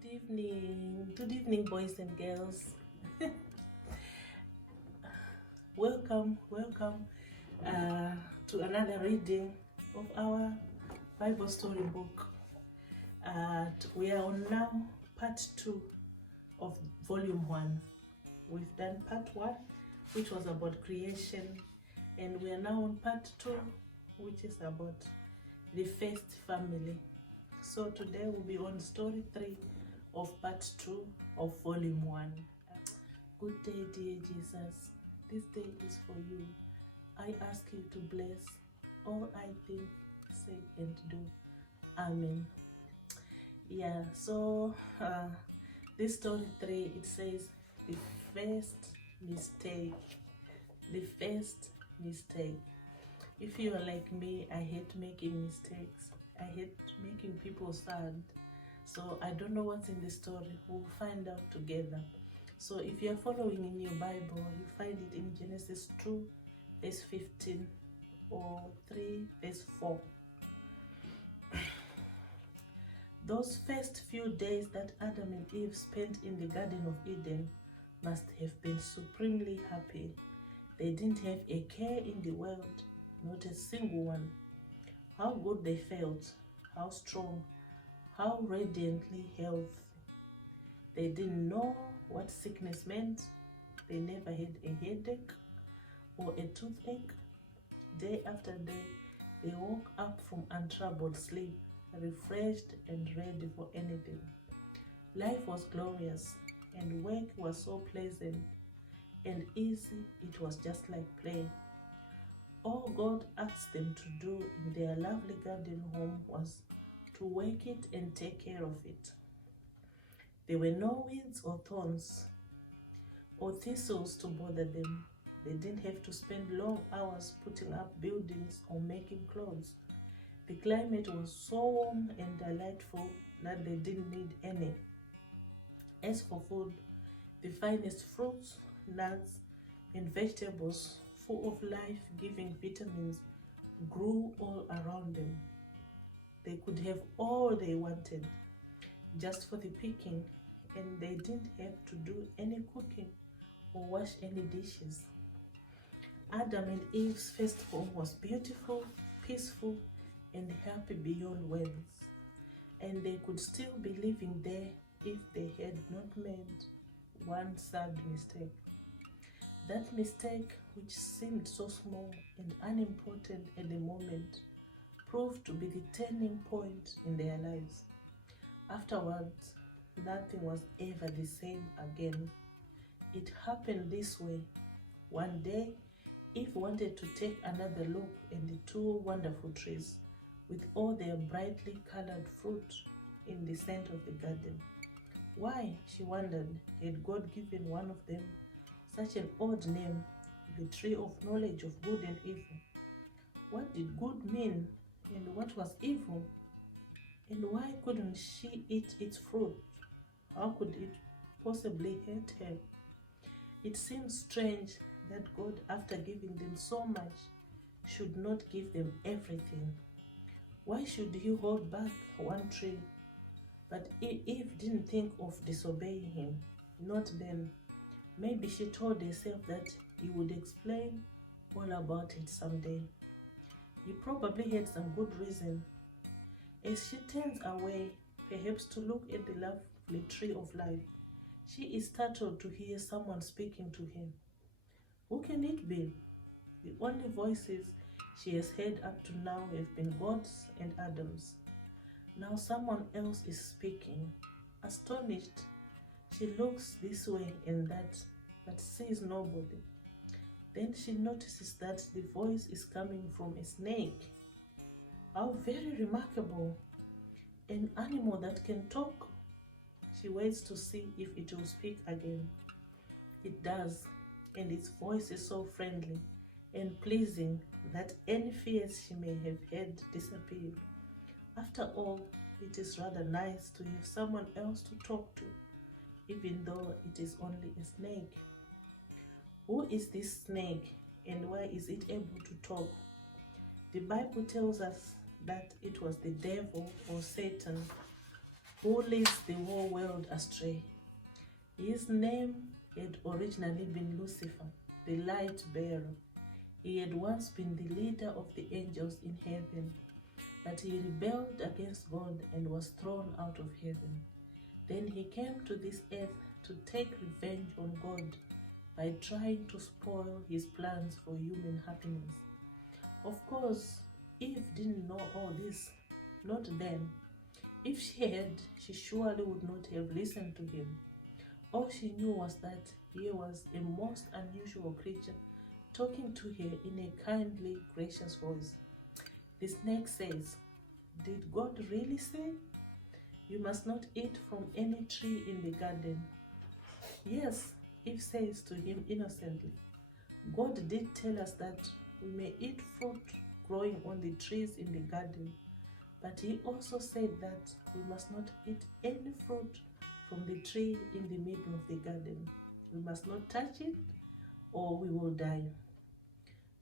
Good evening, boys and girls. welcome to another reading of our Bible story book. We are on now part 2 of volume 1. We've done part 1, which was about creation, and we are now on part 2, which is about the first family. So today we'll be on story 3 of part 2 of volume 1. Good day, dear Jesus. This day is for you. I ask you to bless all I think, say, and do. Amen. Yeah, so this story 3, it says the first mistake. The first mistake. If you are like me, I hate making mistakes. I hate making people sad. So I don't know what's in the story. We'll find out together. So if you're following in your Bible, you find it in Genesis 2, verse 15, or 3, verse 4. Those first few days that Adam and Eve spent in the Garden of Eden must have been supremely happy. They didn't have a care in the world, not a single one. How good they felt, how strong, how radiantly healthy. They didn't know what sickness meant. They never had a headache or a toothache. Day after day, they woke up from untroubled sleep, refreshed and ready for anything. Life was glorious, and work was so pleasant and easy, it was just like play. All God asked them to do in their lovely garden home was to work it and take care of it. There were no weeds or thorns or thistles to bother them. They didn't have to spend long hours putting up buildings or making clothes. The climate was so warm and delightful that they didn't need any. As for food, the finest fruits, nuts, and vegetables full of life-giving vitamins grew all around them. They could have all they wanted just for the picking, and they didn't have to do any cooking or wash any dishes. Adam and Eve's first home was beautiful, peaceful, and happy beyond words, and they could still be living there if they had not made one sad mistake. That mistake, which seemed so small and unimportant at the moment, proved to be the turning point in their lives. Afterwards, nothing was ever the same again. It happened this way. One day, Eve wanted to take another look at the two wonderful trees with all their brightly colored fruit in the center of the garden. Why, she wondered, had God given one of them such an odd name, the tree of knowledge of good and evil? What did good mean, and what was evil? And why couldn't she eat its fruit? How could it possibly hurt her? It seems strange that God, after giving them so much, should not give them everything. Why should He hold back one tree? But Eve didn't think of disobeying Him, not then. Maybe she told herself that He would explain all about it someday. He probably had some good reason. As she turns away, perhaps to look at the lovely tree of life, she is startled to hear someone speaking to her. Who can it be? The only voices she has heard up to now have been God's and Adam's. Now someone else is speaking. Astonished, she looks this way and that, but sees nobody. Then she notices that the voice is coming from a snake. How very remarkable! An animal that can talk. She waits to see if it will speak again. It does, and its voice is so friendly and pleasing that any fears she may have had disappear. After all, it is rather nice to have someone else to talk to, even though it is only a snake. Who is this snake, and why is it able to talk? The Bible tells us that it was the devil or Satan. who leads the whole world astray. His name had originally been Lucifer, the light bearer. He had once been the leader of the angels in heaven, but he rebelled against God and was thrown out of heaven. Then he came to this earth to take revenge on God by trying to spoil his plans for human happiness. Of course, Eve didn't know all this, not then. If she had, she surely would not have listened to him. All she knew was that he was a most unusual creature, talking to her in a kindly, gracious voice. The snake says, "Did God really say, 'You must not eat from any tree in the garden'?" Yes, Eve says to him innocently. God did tell us that we may eat fruit growing on the trees in the garden, but he also said that we must not eat any fruit from the tree in the middle of the garden. We must not touch it or we will die.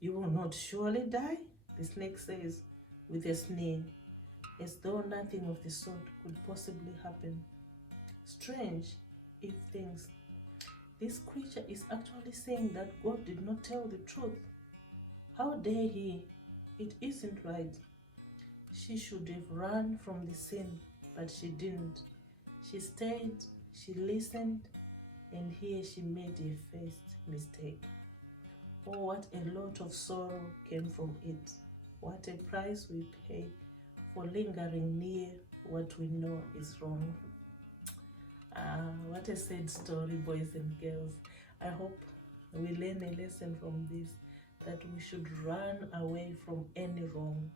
"You will not surely die," the snake says with a sneer, as though nothing of the sort could possibly happen. Strange, Eve thinks. This creature is actually saying that God did not tell the truth. How dare he? It isn't right. She should have run from the sin, but she didn't. She stayed, she listened, and here she made her first mistake. Oh, what a lot of sorrow came from it. What a price we pay for lingering near what we know is wrong. What a sad story, boys and girls. I hope we learn a lesson from this, that we should run away from any wrong.